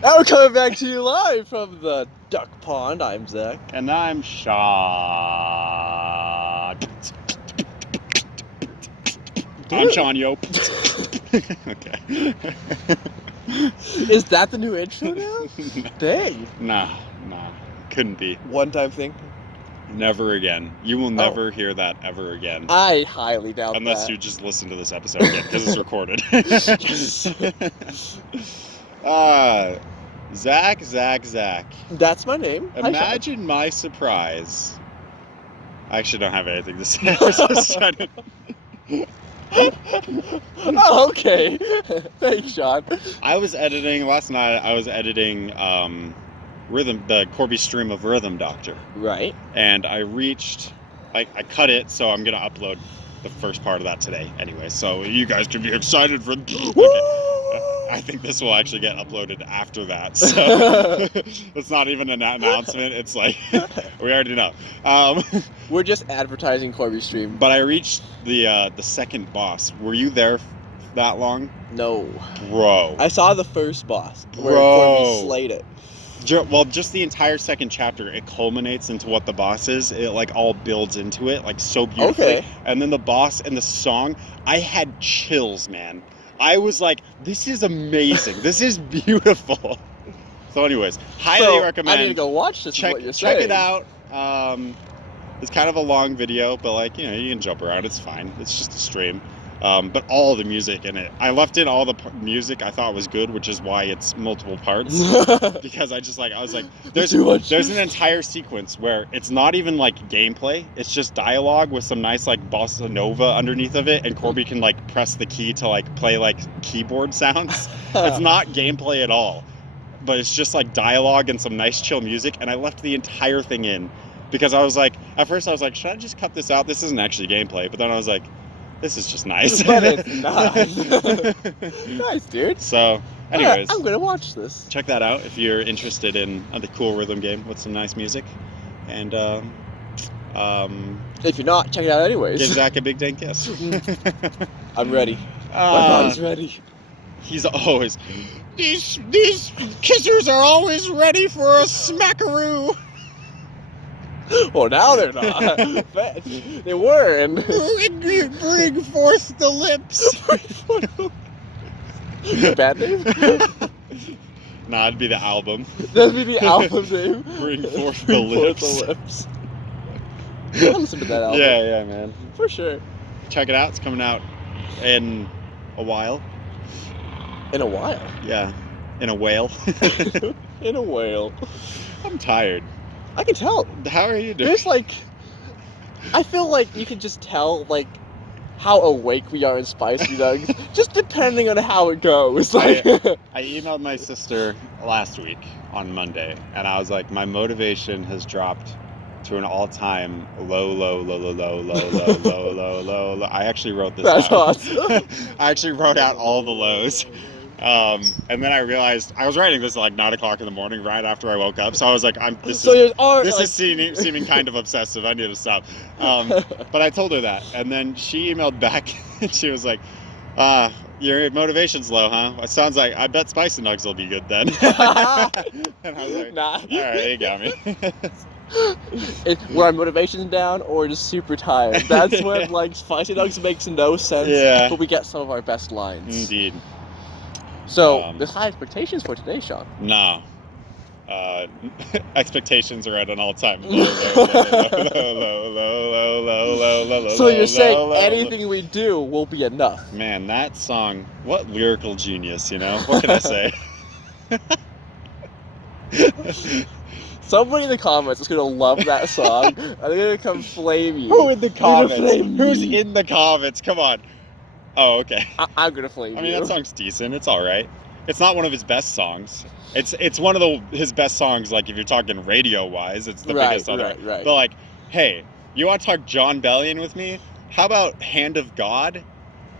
And we're coming back to you live from the Duck Pond. I'm Zach. And I'm Sean. I'm Sean Yope. Okay. Is that the new intro now? Dang. Nah. Couldn't be. One-time thing? Never again. You will never hear that ever again. I highly doubt Unless that. you just listen to this episode again, because it's recorded. Zach. That's my name. Imagine my surprise. I actually don't have anything to say. I was just trying to... Oh, okay. Thanks, Sean. Last night I was editing the Corby stream of Rhythm Doctor. Right. And I cut it, so I'm going to upload the first part of that today anyway. So you guys can be excited for... I think this will actually get uploaded after that. So it's not even an announcement. It's like, we already know. We're just advertising Corby stream. But I reached the second boss. Were you there that long? No. Bro. I saw the first boss. Where Bro. Corby slayed it. Well, just the entire second chapter, it culminates into what the boss is. It like all builds into it, like so beautifully. Okay. And then the boss and the song, I had chills, man. I was like, this is amazing. This is beautiful. So anyways, highly recommend. I need to go watch this. Check it out. It's kind of a long video, but like, you can jump around. It's fine. It's just a stream. But all the music in it. I left in all the music I thought was good, which is why it's multiple parts. Because I was like, there's an entire sequence where it's not even like gameplay. It's just dialogue with some nice like bossa nova underneath of it, and Corby can like press the key to like play like keyboard sounds. It's not gameplay at all, but it's just like dialogue and some nice chill music. And I left the entire thing in because I was like, at first I was like, should I just cut this out? This isn't actually gameplay. But then I was like, this is just nice. But it's nice. Nice, dude. So, anyways. I'm going to watch this. Check that out if you're interested in the cool rhythm game with some nice music. And, if you're not, check it out anyways. Give Zach a big dang kiss. I'm ready. My body's ready. He's always... These kissers are always ready for a smackaroo. Well, now they're not. They were, and... Bring forth the lips. Bad name? Nah, it'd be the album. That'd be the album name. Bring forth the lips. I'll listen to that album. Yeah, man. For sure. Check it out. It's coming out in a while. In a while? Yeah. In a whale. In a whale. I'm tired. I can tell. How are you doing? There's like... I feel like you can just tell, like, how awake we are in Spicy Nuggs, just depending on how it goes. Like, I emailed my sister last week on Monday, and I was like, my motivation has dropped to an all-time low. I actually wrote this That's out. awesome. I actually wrote out all the lows. And then I realized I was writing this at like 9 o'clock in the morning, right after I woke up. So I was like, this is seeming kind of obsessive. I need to stop. But I told her that, and then she emailed back, and she was like, your motivation's low, huh? It sounds like, I bet Spicy Nuggs will be good then. And I was like, nah. All right, you got me. Where our motivation's down or just super tired. That's when like Spicy Nuggs makes no sense. Yeah. But we get some of our best lines. Indeed. So there's high expectations for today, Sean. No. Expectations are at an all-time low. So you're saying anything we do will be enough? Man, that song, what lyrical genius, What can I say? Somebody in the comments is going to love that song, and they're going to come flame you. Who in the comments? Who's me. in the comments? Come on. Oh, okay. I'm going to flame you. I mean, that song's decent. It's all right. It's not one of his best songs. It's one of his best songs, like, if you're talking radio-wise. It's the biggest on it. Right. But, like, hey, you want to talk John Bellion with me? How about Hand of God?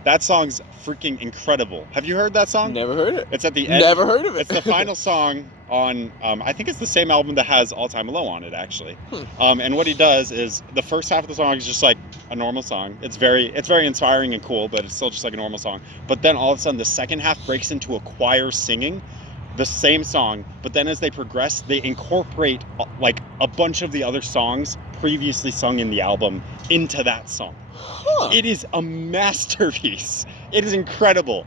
That song's freaking incredible. Have you heard that song? Never heard it. It's at the end. Never heard of it. It's the final song on, I think it's the same album that has All Time Low on it, actually. And what he does is, the first half of the song is just like a normal song. It's very inspiring and cool, but it's still just like a normal song. But then all of a sudden, the second half breaks into a choir singing the same song, but then as they progress, they incorporate like a bunch of the other songs previously sung in the album into that song. Huh. It is a masterpiece. It is incredible.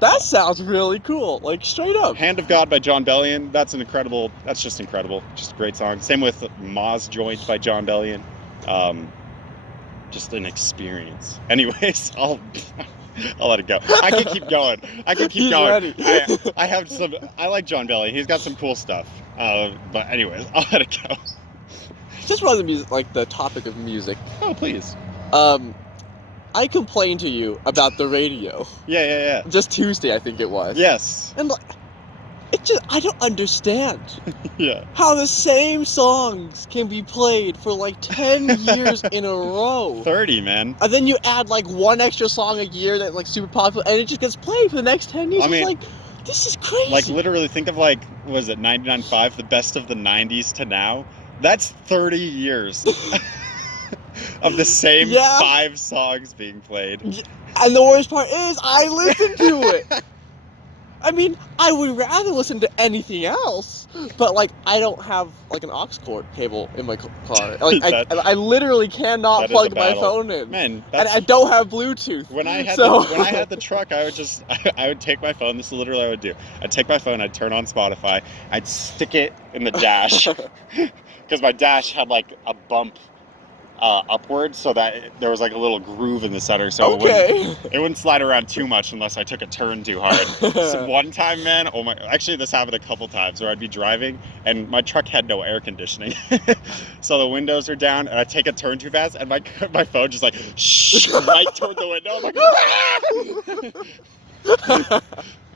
That sounds really cool. Like, straight up. Hand of God by John Bellion. That's just incredible. Just a great song. Same with Ma's Joint by John Bellion. Just an experience. Anyways, I'll let it go. I can keep going. He's going. ready. I like John Bellion. He's got some cool stuff. But anyways, I'll let it go. Just while the topic of music. Oh, please. I complained to you about the radio. Yeah. Just Tuesday, I think it was. Yes. And I don't understand Yeah. how the same songs can be played for like 10 years in a row. 30, man. And then you add like one extra song a year that's like super popular, and it just gets played for the next 10 years. I mean, it's like, this is crazy. Like, literally, think of like, was it 99.5, the best of the 90s to now? That's 30 years of the same 5 songs being played. And the worst part is, I listen to it. I mean, I would rather listen to anything else, but like, I don't have like an aux cord cable in my car. Like, I literally cannot plug my phone in. Man, and I don't have Bluetooth. When I had the truck, I would take my phone. This is literally what I would do. I'd take my phone, I'd turn on Spotify, I'd stick it in the dash, because my dash had like a bump upward, so that there was like a little groove in the center, so it wouldn't slide around too much unless I took a turn too hard. So one time, man, actually this happened a couple times where I'd be driving and my truck had no air conditioning, so the windows are down, and I take a turn too fast, and my phone just like shh, right toward the window. I'm like,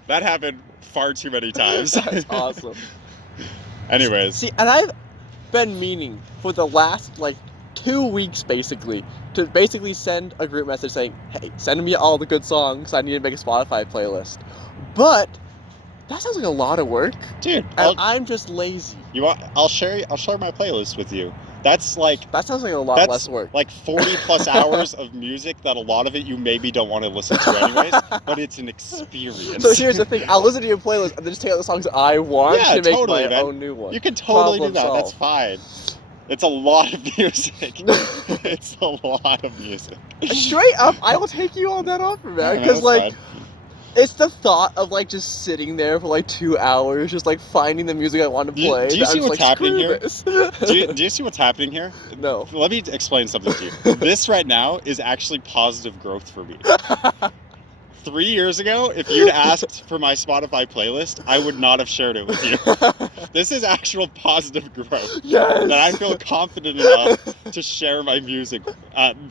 that happened far too many times. That's awesome. Anyways, see, and I've been meaning for the last like 2 weeks basically to send a group message saying, hey, send me all the good songs, I need to make a Spotify playlist. But that sounds like a lot of work, dude, and I'm just lazy. I'll share my playlist with you. That sounds like a lot less work. Like 40 plus hours of music that a lot of it you maybe don't want to listen to anyways, but it's an experience. So here's the thing, I'll listen to your playlist and then just take out the songs I want to make my own new one. You can totally do that. That's fine. It's a lot of music. It's a lot of music. Straight up, I will take you on that offer, man. Because, like, it's the thought of, like, just sitting there for, like, 2 hours, just, like, finding the music I want to play. Do you see what's happening here? Do you see what's happening here? No. Let me explain something to you. This right now is actually positive growth for me. 3 years ago, if you'd asked for my Spotify playlist, I would not have shared it with you. This is actual positive growth. Yes! That I feel confident enough to share my music,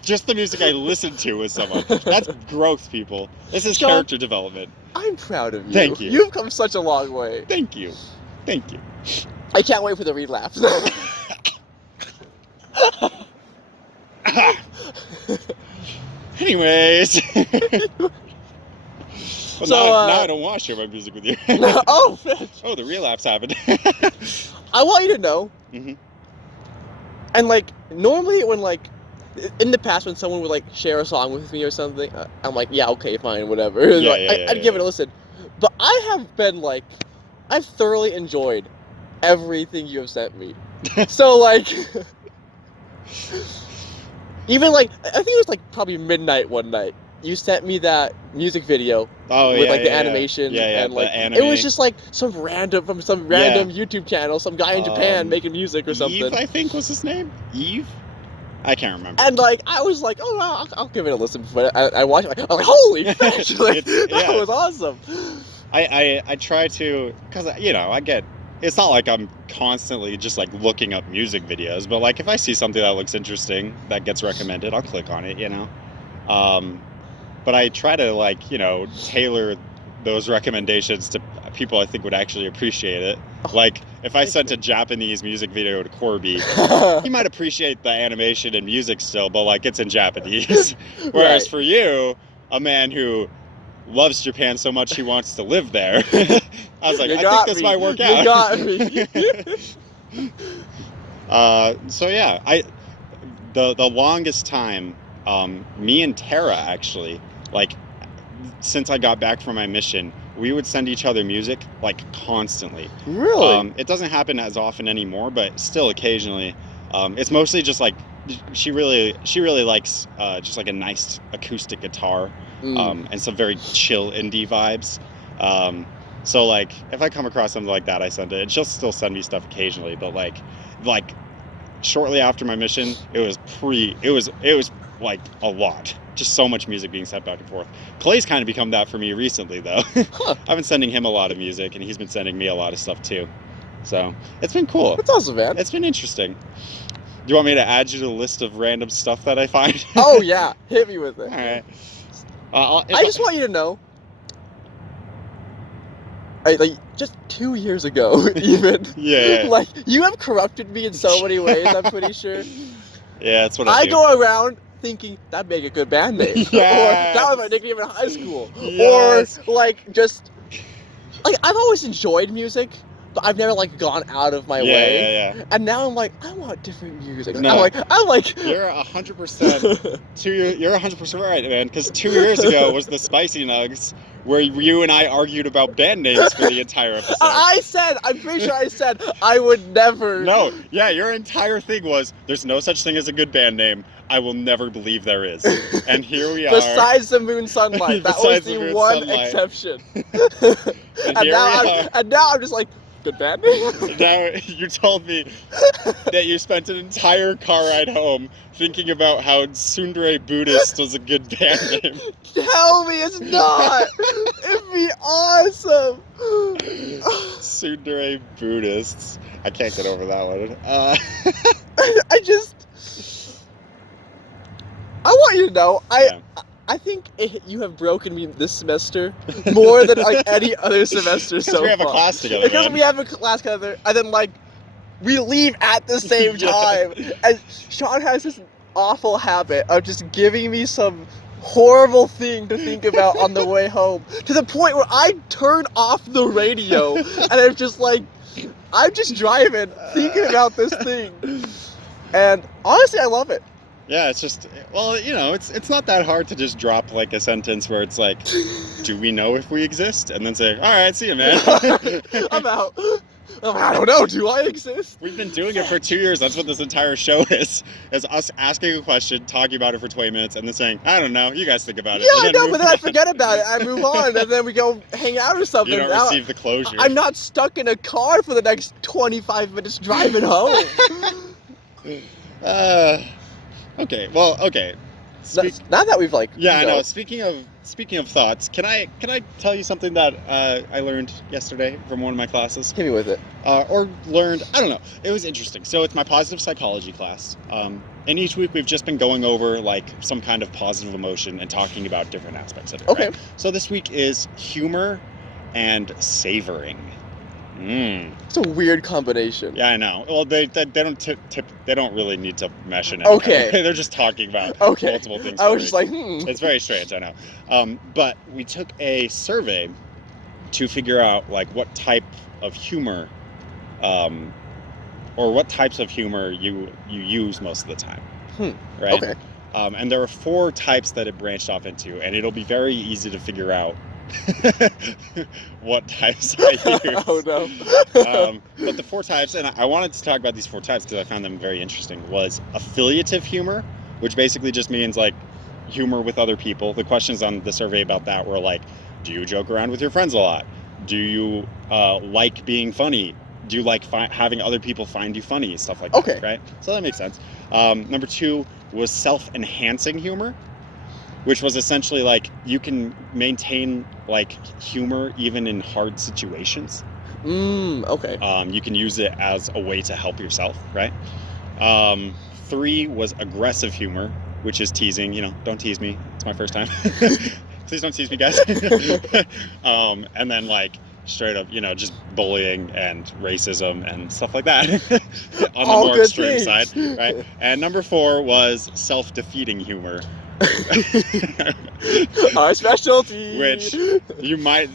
just the music I listen to with someone. That's growth, people. This is character development. I'm proud of you. Thank you. You've come such a long way. Thank you. Thank you. I can't wait for the relapse. Anyways. Well, so, now I don't want to share my music with you. Oh, fish. Oh, the relapse happened. I want you to know. Mm-hmm. And, like, normally when, like, in the past when someone would, like, share a song with me or something, I'm like, yeah, okay, fine, whatever. I'd give it a listen. But I have been, like, I've thoroughly enjoyed everything you have sent me. So, like, even, like, I think it was, like, probably midnight one night. You sent me that music video with like the animation and like it was just like some random YouTube channel, some guy in Japan making music or something. Eve, I think was his name. Eve? I can't remember. And like I was like, oh wow, I'll give it a listen. But I watched it, I'm like, holy fish! Like, that was awesome. I try to, because I get. It's not like I'm constantly just like looking up music videos, but like if I see something that looks interesting that gets recommended, I'll click on it. But I try to, like, tailor those recommendations to people I think would actually appreciate it. Like, if I sent a Japanese music video to Corby, he might appreciate the animation and music still, but, like, it's in Japanese. Whereas for you, a man who loves Japan so much he wants to live there, I was like, I think this might work out. You got me. So, yeah, the longest time, me and Tara, actually, like, since I got back from my mission, we would send each other music like constantly. Really? It doesn't happen as often anymore, but still occasionally. It's mostly just like she really likes just like a nice acoustic guitar and some very chill indie vibes. So like if I come across something like that, I send it. And she'll still send me stuff occasionally, but like shortly after my mission, it was like a lot. Just so much music being sent back and forth. Clay's kind of become that for me recently, though. Huh. I've been sending him a lot of music, and he's been sending me a lot of stuff, too. So, it's been cool. That's awesome, man. It's been interesting. Do you want me to add you to the list of random stuff that I find? Oh, yeah. Hit me with it. All right. I just want you to know, just 2 years ago, even. Yeah. Like, you have corrupted me in so many ways, I'm pretty sure. Yeah, that's what I do. go around thinking that'd make a good band name. Yes. Or that was my nickname in high school. Yes. Or I've always enjoyed music, but I've never gone out of my way. Yeah. And now I'm like, I want different music. No. I'm like You're 100%. You're 100% right, man. Because 2 years ago was the Spicy Nuggs, where you and I argued about band names for the entire episode. I'm pretty sure I said I would never. No, yeah, your entire thing was there's no such thing as a good band name. I will never believe there is. And here we are. Besides the Moon Sunlight. That was the one exception. and now I'm just like, good band name? Now you told me that you spent an entire car ride home thinking about how Tsundere Buddhist was a good band name. Tell me it's not! It'd be awesome! Tsundere Buddhists. I can't get over that one. I want you to know, I think you have broken me this semester more than any other semester so far. We have a class together. Because we have a class together, and then we leave at the same time. And Sean has this awful habit of just giving me some horrible thing to think about on the way home, to the point where I turn off the radio and I'm just driving thinking about this thing. And honestly, I love it. Yeah, it's just, well, it's not that hard to just drop a sentence where it's like, do we know if we exist? And then say, all right, see you, man. I'm out. I don't know, do I exist? We've been doing it for 2 years. That's what this entire show is us asking a question, talking about it for 20 minutes, and then saying, I don't know, you guys think about it. Yeah, I know, but then I forget about it. I move on, and then we go hang out or something. You don't receive the closure. I'm not stuck in a car for the next 25 minutes driving home. Okay. Well, okay. Now that we've I know. Speaking of thoughts, can I tell you something that I learned yesterday from one of my classes? Hit me with it. Or learned, I don't know. It was interesting. So it's my positive psychology class. And each week we've just been going over some kind of positive emotion and talking about different aspects of it. Okay. Right? So this week is humor and savoring. It's a weird combination. Yeah, I know. Well, they don't they don't really need to mesh in it. Okay. They're just talking about multiple things. I was just It's very strange, I know. But we took a survey to figure out what type of humor, or what types of humor you use most of the time. Right. Okay. And there were 4 types that it branched off into, and it'll be very easy to figure out what types I use. Oh no. But the 4 types, and I wanted to talk about these 4 types because I found them very interesting, was affiliative humor, which basically just means humor with other people. The questions on the survey about that were do you joke around with your friends a lot? Do you like being funny? Do you like having other people find you funny? Stuff like that. Okay. Right? So that makes sense. Number 2 was self-enhancing humor, which was essentially you can maintain humor even in hard situations. Okay. You can use it as a way to help yourself, right? 3 was aggressive humor, which is teasing. Don't tease me. It's my first time. Please don't tease me, guys. And then straight up, just bullying and racism and stuff like that on the more extreme side, right? And number 4 was self-defeating humor. Our specialty. Which you might,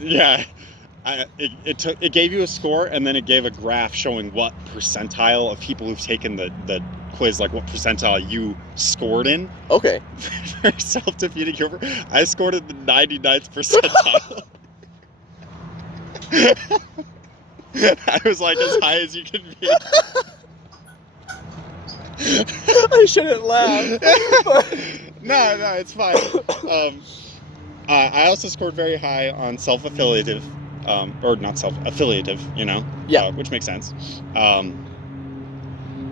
it gave you a score, and then it gave a graph showing what percentile of people who've taken the quiz, what percentile you scored in. Okay. For self-defeating humor, I scored in the 99th percentile. I was like as high as you can be. I shouldn't laugh. No, it's fine. I also scored very high on self-affiliative, or not self-affiliative, Yeah. which makes sense.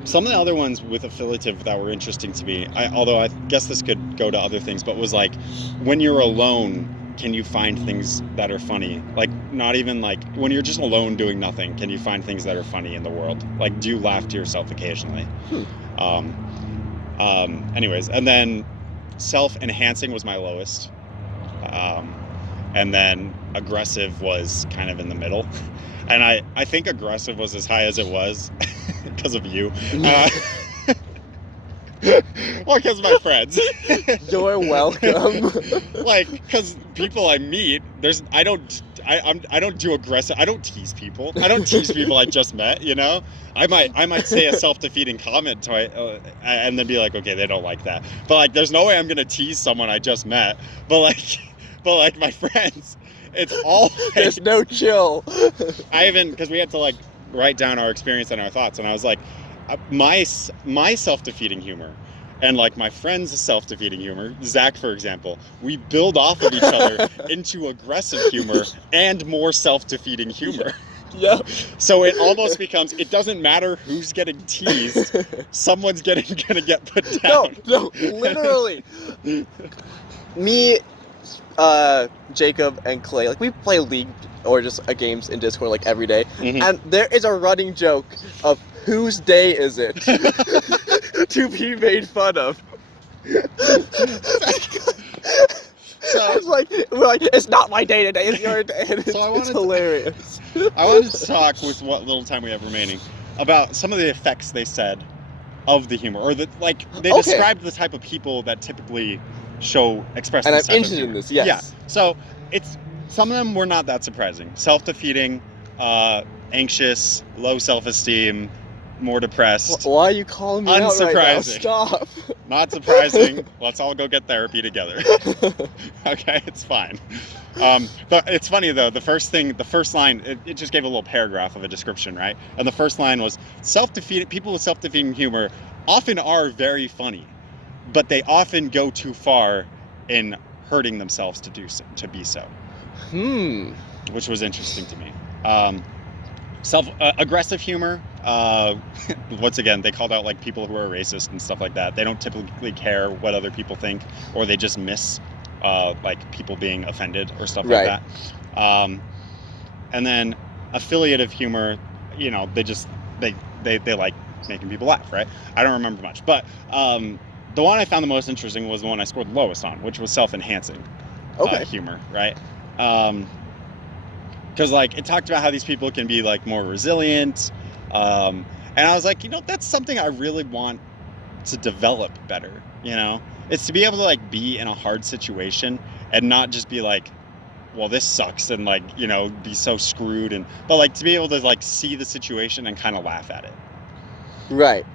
Some of the other ones with affiliative that were interesting to me, although I guess this could go to other things, but was like, when you're alone, can you find things that are funny? Like, not even like, when you're just alone doing nothing, can you find things that are funny in the world? Like, do you laugh to yourself occasionally? Anyways, and then self-enhancing was my lowest. And then aggressive was kind of in the middle. And I think aggressive was as high as it was because of you. Well, because of my friends. You're welcome. Like, because people I meet, I don't do aggressive. I don't tease people. I don't tease people I just met. I might say a self-defeating comment and then be like, okay, they don't like that. But like, there's no way I'm gonna tease someone I just met. But like my friends, it's all there's no chill. because we had to like write down our experience and our thoughts, and I was like, my self-defeating humor and like my friend's self-defeating humor, Zach for example, we build off of each other into aggressive humor and more self-defeating humor. Yeah. So it almost becomes, it doesn't matter who's getting teased, someone's gonna get put down. No, literally. Me, Jacob, and Clay, like, we play League or just games in Discord like every day, and there is a running joke of whose day is it to be made fun of. So it's like, we're like, it's not my day today, it's your day. And it's hilarious. I wanted to talk with what little time we have remaining about some of the effects they said of the humor, or that like they described the type of people that typically express. And this I'm interested in this. Yes. Yeah. So some of them were not that surprising. Self-defeating, anxious, low self-esteem, more depressed. Why are you calling me out right now? Stop. Not surprising. Let's all go get therapy together. Okay, it's fine. But it's funny though. The first line, it just gave a little paragraph of a description, right? And the first line was, people with self-defeating humor often are very funny, but they often go too far in hurting themselves to be so. Which was interesting to me. Aggressive humor. Once again, they called out like people who are racist and stuff like that. They don't typically care what other people think, or they just miss like people being offended or stuff like that. And then affiliative humor, they like making people laugh, right? I don't remember much, but the one I found the most interesting was the one I scored the lowest on, which was self-enhancing humor, right? Because like it talked about how these people can be like more resilient, and I was like, that's something I really want to develop better. It's to be able to like be in a hard situation and not just be like, well, this sucks, and like be so screwed, but like to be able to like see the situation and kind of laugh at it, right?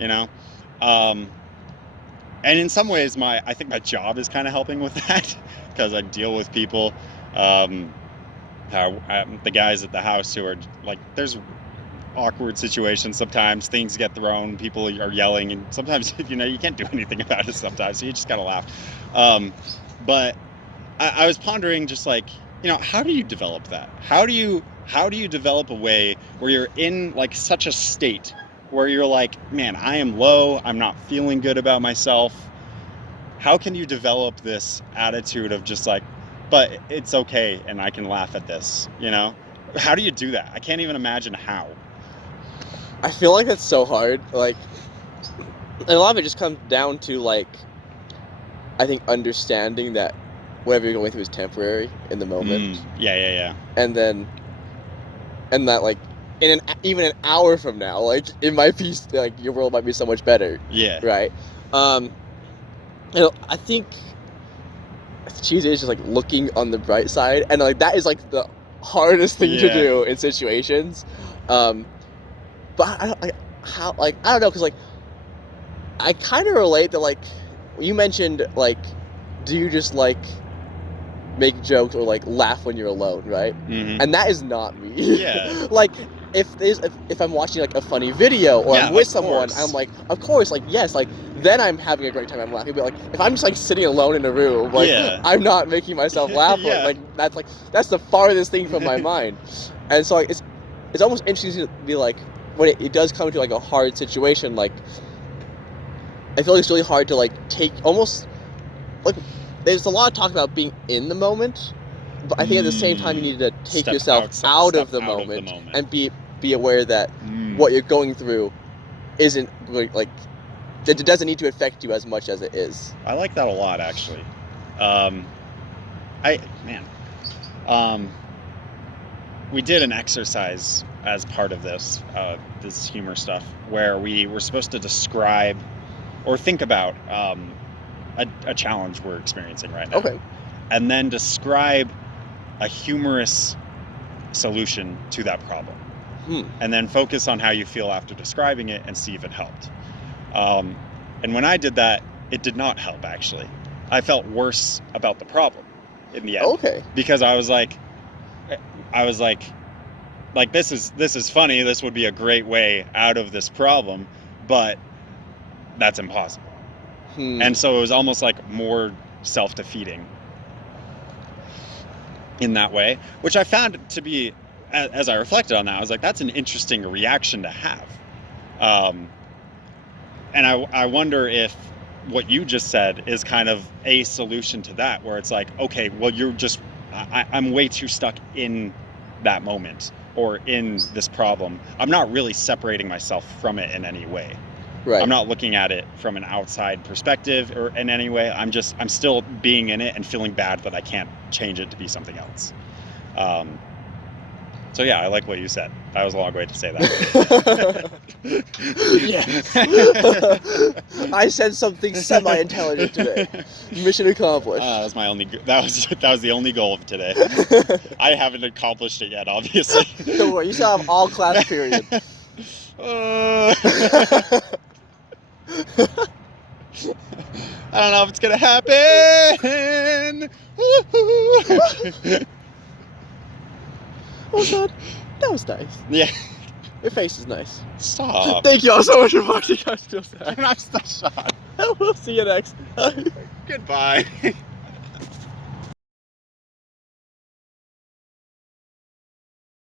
And in some ways, I think my job is kind of helping with that, because I deal with people. The guys at the house who are like, there's awkward situations sometimes, things get thrown, people are yelling, and sometimes you can't do anything about it sometimes, so you just gotta laugh. But I was pondering just like, how do you develop that? How do you develop a way where you're in like such a state where you're like, man, I am low, I'm not feeling good about myself. How can you develop this attitude of just like, but it's okay and I can laugh at this, How do you do that? I can't even imagine how. I feel like it's so hard. Like, and a lot of it just comes down to like, I think understanding that whatever you're going through is temporary in the moment. Yeah. And that like, even an hour from now, like it might be like your world might be so much better. Yeah. Right. I think cheesy is just like looking on the bright side, and like that is like the hardest thing to do in situations. But I don't know, because like I kind of relate that, like you mentioned, like do you just like make jokes or like laugh when you're alone, right? Mm-hmm. And that is not me. Yeah. Like if I'm watching like a funny video or I'm with someone, course. I'm like, of course, like yes, like then I'm having a great time, I'm laughing. But like if I'm just like sitting alone in a room, like I'm not making myself laugh. Like that's the farthest thing from my mind. And so like it's almost interesting to be like when it does come to like a hard situation, like I feel like it's really hard to like take almost like there's a lot of talk about being in the moment, but I think at the same time you need to take yourself out of the moment and be aware that what you're going through isn't like it doesn't need to affect you as much as it is. I like that a lot, actually. We did an exercise as part of this humor stuff where we were supposed to describe or think about a challenge we're experiencing right now. Okay. And then describe a humorous solution to that problem. And then focus on how you feel after describing it and see if it helped. And when I did that, it did not help, actually. I felt worse about the problem in the end. Okay. Because I was like, this is funny. This would be a great way out of this problem, but that's impossible. And so it was almost like more self-defeating in that way, which I found to be, as I reflected on that, I was like, that's an interesting reaction to have. And I wonder if what you just said is kind of a solution to that, where it's like, okay, well, I'm way too stuck in that moment or in this problem. I'm not really separating myself from it in any way. Right. I'm not looking at it from an outside perspective or in any way. I'm still being in it and feeling bad that I can't change it to be something else. So yeah, I like what you said. That was a long way to say that. Yes. I said something semi-intelligent today. Mission accomplished. That was the only goal of today. I haven't accomplished it yet, obviously. Don't worry, you still have all class period. I don't know if it's gonna happen. Oh god, that was nice. Yeah. Your face is nice. Stop. Thank you all so much for watching. I'm still sad. I'm still shocked. We'll see you next time. Goodbye.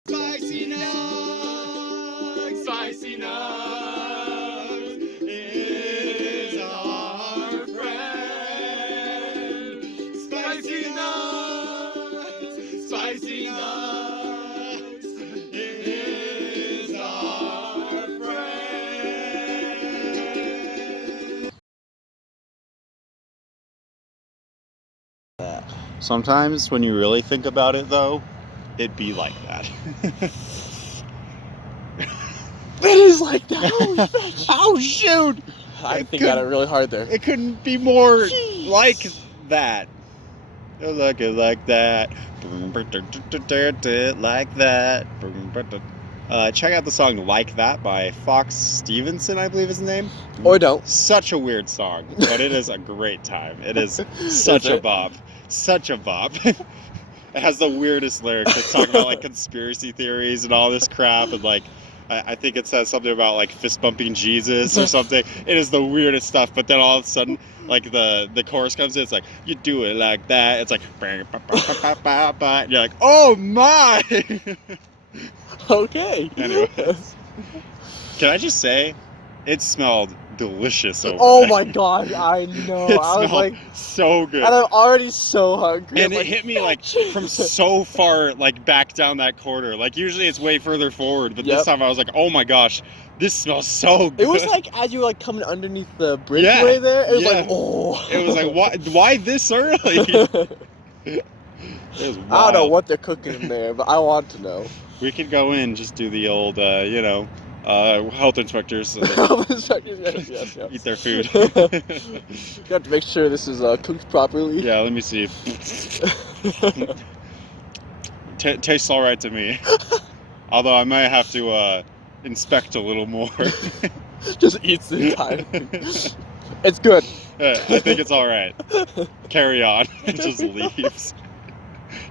Spicy Nuggs, Spicy Nuggs is our friend. Spicy Nuggs, Spicy Nuggs is our friend. Sometimes when you really think about it, though, it'd be like that. It is like that. Holy fish. Oh, shoot! I think I got it really hard there. It couldn't be more like that. Like it like that. Like that. Check out the song Like That by Fox Stevenson, I believe is the name. Or don't. Such a weird song, but it is a great time. It is such a bop. Such a bop. It has the weirdest lyrics. It's talking about like conspiracy theories and all this crap, and like I think it says something about like fist bumping Jesus or something. It is the weirdest stuff. But then all of a sudden, like the chorus comes in, it's like you do it like that. It's like and you're like, oh my. Okay. Anyways, can I just say, it smelled delicious over Oh there. my god, I know. It I was like, so good. and I'm already so hungry. And it hit me like from so far like back down that corridor. Like usually it's way further forward, but this time I was like, oh my gosh, this smells so good. It was like as you were like coming underneath the bridgeway there, it was like, oh. It was like, why this early? It was wild. I don't know what they're cooking in there, but I want to know. We could go in, just do the old, health inspectors. Health inspectors, yes. Eat their food. You have to make sure this is cooked properly. Yeah, let me see. Tastes all right to me. Although I might have to inspect a little more. Just eats the entire thing. It's good. I think it's all right. Carry on. It just leaves.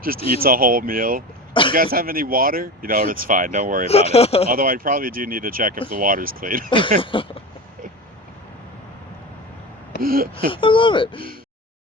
Just eats a whole meal. You guys have any water? You know, it's fine. Don't worry about it. Although I probably do need to check if the water's clean. I love it.